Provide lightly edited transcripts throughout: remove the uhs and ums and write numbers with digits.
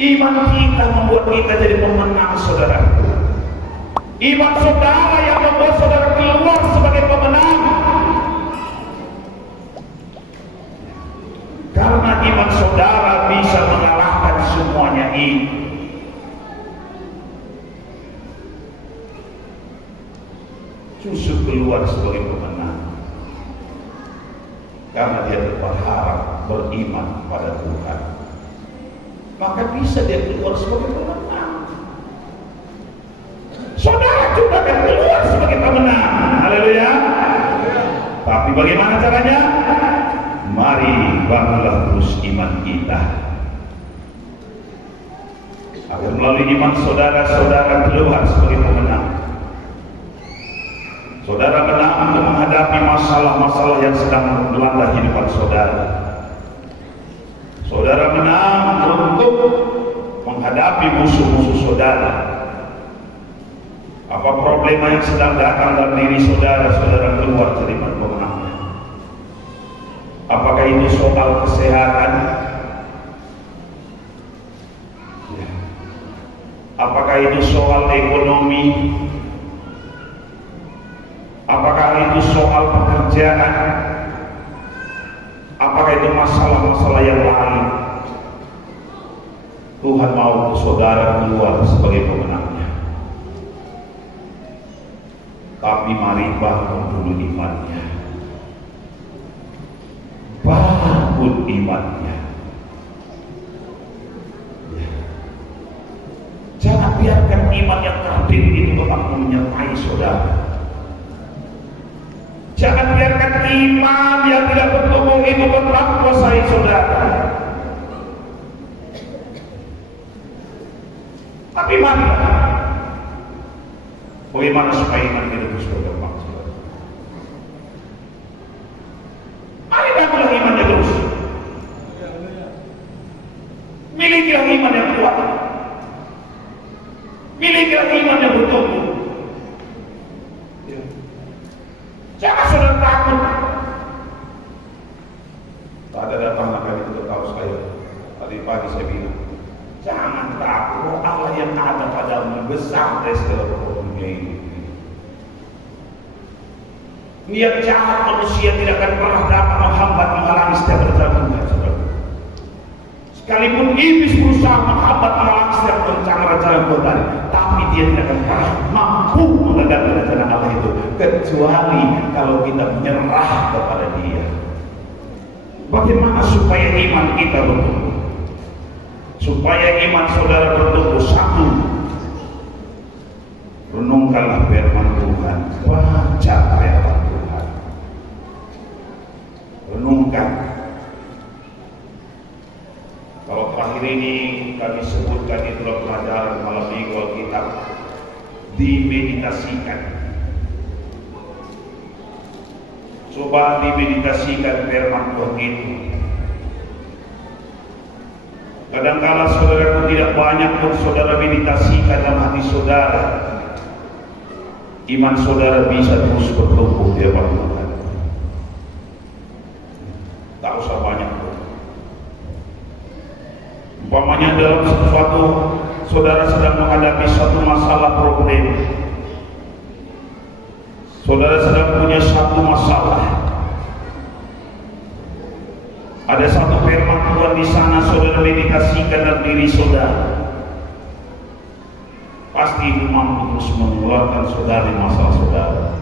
Iman kita membuat kita jadi pemenang, saudaraku. Iman saudara yang membuat saudara keluar sebagai pemenang. Karena iman saudara bisa mengalahkan semuanya ini. Justru keluar sebagai pemenang. Karena dia berharap beriman pada Tuhan, maka bisa dia keluar sebagai pemenang. Saudara juga akan keluar sebagai pemenang. Haleluya. Tapi bagaimana caranya? Mari bangunlah terus iman kita, agar melalui iman saudara-saudara keluar sebagai pemenang. Saudara menang untuk menghadapi masalah-masalah yang sedang melanda hidupan saudara. Saudara menang untuk menghadapi musuh-musuh saudara. Apa problema yang sedang datang dalam diri saudara, saudara keluar dari pemenangnya. Apakah itu soal kesehatan? Apakah itu soal ekonomi? Apakah itu soal pekerjaan? Apakah itu masalah-masalah yang lain? Tuhan mau saudara keluar sebagai pemenangnya. Tapi mari bangun dulu imannya. Bangun imannya. Jangan biarkan iman yang kerdil itu tetap menyertai saudara. Jangan biarkan iman yang tidak bertumbuh itu tetap menguasai saudara. Tapi marilah, bagaimana supaya iman kita terus berkembang? Mari bangunlah imannya terus. Milikilah iman yang kuat. Milikilah iman yang bertumbuh. Jangan saudara takut. Pada datang kali itu tahu saya. Tadi pagi saya bilang, jangan takut. Allah yang ada padamu besar dari segala dunia ini. Niat jahat manusia tidak akan pernah dapat menghambat menghalangi setiap rencana Tuhan. Sekalipun iblis berusaha menghambat menghalangi setiap rencana Tuhan, tapi dia tidak akan pernah mampu menggagalkan rencana Allah itu, kecuali kalau kita menyerah kepada Dia. Bagaimana supaya iman kita bertumbuh? Supaya iman saudara bertumbuh, satu, renungkanlah firman Tuhan, baca firman Tuhan, renungkan. Kalau terakhir ini kami sebutkan itu dalam pelajaran malam minggu Alkitab, dimeditasikan. Coba dimeditasikan firman Tuhan itu. Kadang-kala saudaraku tidak banyak pun saudara meditasikan dalam hati saudara, iman saudara bisa terus bertumbuh di hadapan Tuhan. Tak usah banyak pun. Umpamanya dalam sesuatu saudara sedang menghadapi suatu masalah problem, saudara sedang punya satu masalah, ada satu firman Tuhan di sana, saudara meditasikan dalam diri saudara, pasti itu mampu terus mengeluarkan saudara dari masalah saudara.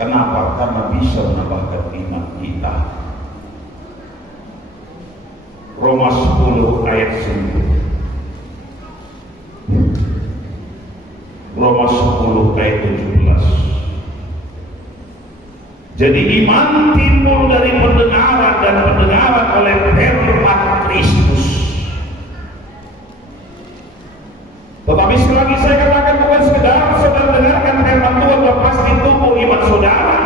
Kenapa? Karena bisa menambahkan iman kita. Roma 10 ayat 9. Roma 10 ayat 17. Jadi iman timbul dari pendengaran, dan pendengaran oleh firman Kristus. Tetapi sekali lagi saya katakan, bukan sekedar saudara dengarkan firman Tuhan, pasti tumbuh iman saudara.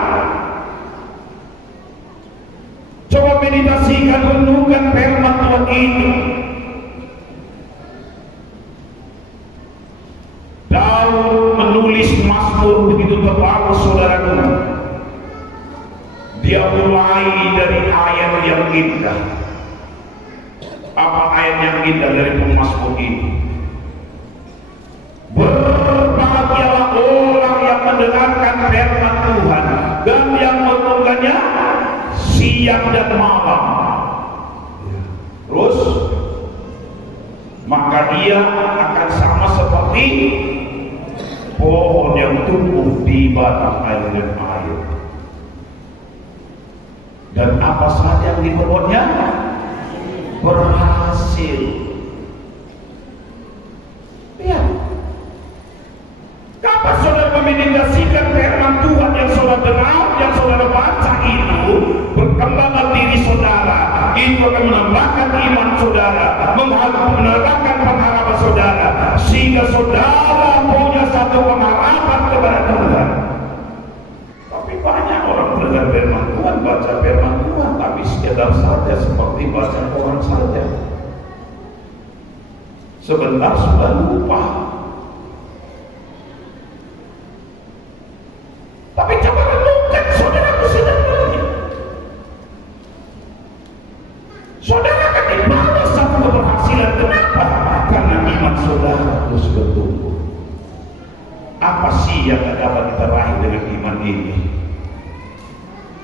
Coba meditasikan, renungkan firman Tuhan itu. Daud menulis Mazmur begitu terbagus, saudaraku. Dia mulai dari ayat yang indah, Apa ayat yang indah dari pemazmur ini? Berbahagialah orang yang mendengarkan firman Tuhan dan yang merenungkannya siang dan malam. Terus, maka dia akan sama seperti pohon yang tumbuh di batang aliran air. Dan apa saja yang diperbuatnya berhasil. Lihat, kapan saudara memeditasikan firman Tuhan yang saudara dengar, yang saudara baca itu berkembang diri saudara, itu akan menambahkan iman saudara, menambahkan pengharapan saudara, sehingga saudara punya satu pengharapan kepada Tuhan. Tapi banyak orang mendengar firman Tuhan, baca firman Tuhan, tapi sekedar saja seperti baca orang saja. Sebentar sudah lupa. Tapi coba renungkan saudaraku sederhananya. Saudara akan dibawa satu keberhasilan. Kenapa? Karena iman saudara terus bertumbuh. Apa sih yang tidak dapat kita raih dengan iman ini?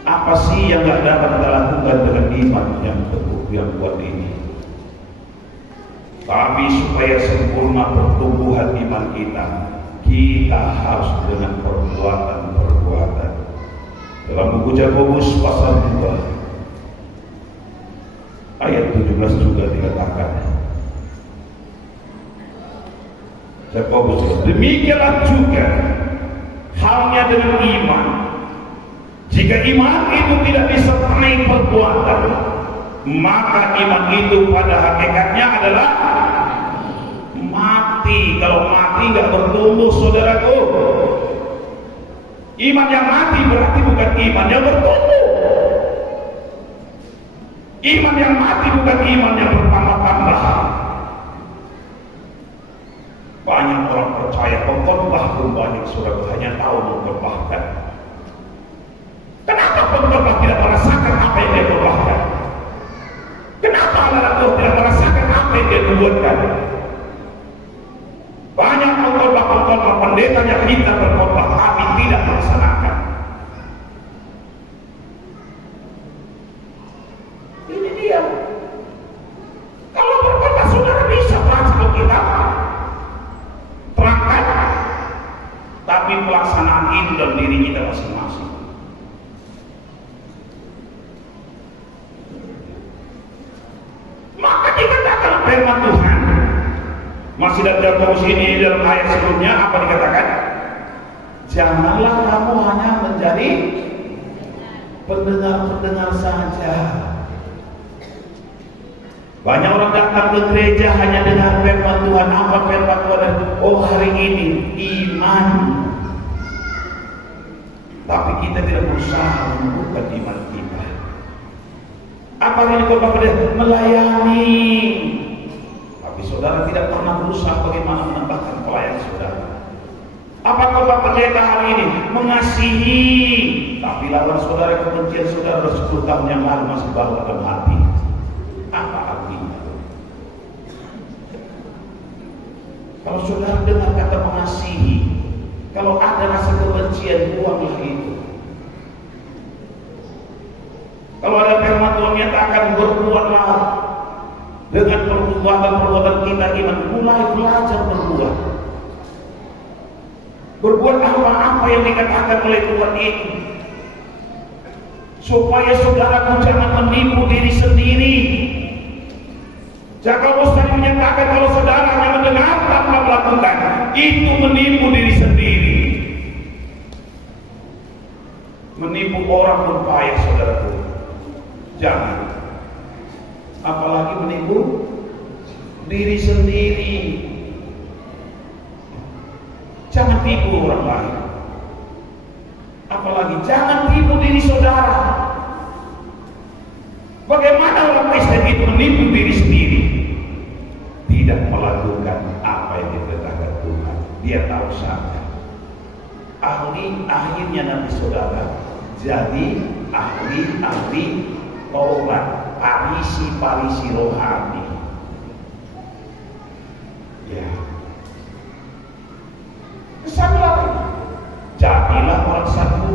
Apa sih yang tidak dapat kita lakukan dengan iman yang teguh, yang kuat ini? Tapi supaya sempurna pertumbuhan iman kita harus dengan perbuatan. Dalam buku Yakobus pasal 2 ayat 17 juga dikatakan, Yakobus, demikianlah juga halnya dengan iman. Jika iman itu tidak disertai perbuatan, maka iman itu pada hakikatnya adalah mati. Kalau mati nggak bertumbuh, saudaraku. Iman yang mati berarti bukan iman yang bertumbuh. Iman yang mati bukan iman yang bertambah-tambah. Banyak orang percaya pengkhotbah pun banyak, saudara, hanya tahu mengkhotbahkan. Kenapa pengkhotbah tidak merasakan apa yang dia khotbahkan? Kenapa anak Tuhan tidak merasakan apa yang dia nubuatkan? Banyak pengkhotbah pendetanya kita berkhotbah tapi tidak melaksanakan. Ini dia. Kalau berkhotbah saudara bisa baca Alkitab, terangkan, tapi pelaksanaan itu dalam diri kita masing-masing. Maka dikatakan firman Tuhan masih dalam Yakobus ini, dalam ayat sebelumnya apa dikatakan? Janganlah kamu hanya menjadi pendengar saja. Banyak orang datang ke gereja hanya dengar firman Tuhan. Apa firman Tuhan? Oh, hari ini iman. Tapi kita tidak berusaha menumbuhkan iman kita. Apa yang dikatakan? Melayani. Tapi saudara tidak pernah berusaha bagaimana menambahkan pelayan saudara. Apa khotbah pendeta hari ini? Mengasihi. Tapi lawan saudara, kebencian saudara 10 tahun yang lalu masih baru dalam hati. Apa artinya? Kalau saudara dengar kata mengasihi, kalau ada rasa kebencian, buanglah itu. Kalau ada firman Tuhan nyatakan berbuatlah dengan perbuatan kita iman, mulai belajar berbuat. Berbuat apa-apa yang dikatakan oleh Tuhan itu, supaya saudara jangan menipu diri sendiri. Yakobus tadi menyatakan kalau saudara hanya mendengar tanpa melakukan, itu menipu diri sendiri. Menipu orang pun payah, saudaraku. Jangan. Apalagi menipu diri sendiri. Jangan tipu orang lain. Apalagi jangan tipu diri saudara. Bagaimana orang Kristen itu menipu diri sendiri? Tidak melakukan apa yang diperintahkan Tuhan. Dia tahu saja. Akhirnya nanti saudara jadi ahli Taurat, parisi rohani.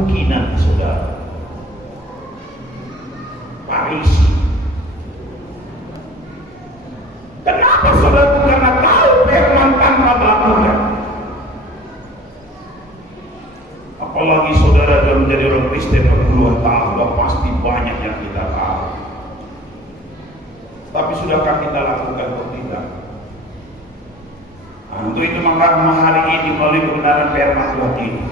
kemungkinan saudara. Parisi. Kenapa saudara? Karena tahu firman tanpa melakukan. Apalagi saudara sudah menjadi orang Kristen puluhan tahun, pasti banyak yang kita tahu. Tapi sudahkah kita lakukan atau tidak? Nah, untuk itu maka hari ini melalui kebenaran firman Tuhan ini,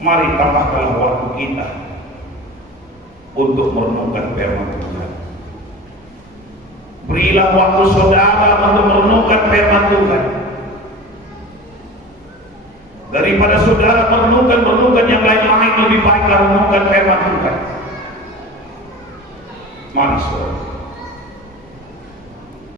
mari tambahkanlah waktu kita untuk merenungkan firman Tuhan. Berilah waktu saudara untuk merenungkan firman Tuhan. Daripada saudara merenungkan yang lain-lain, lebih baiklah merenungkan firman Tuhan. Mari saudara.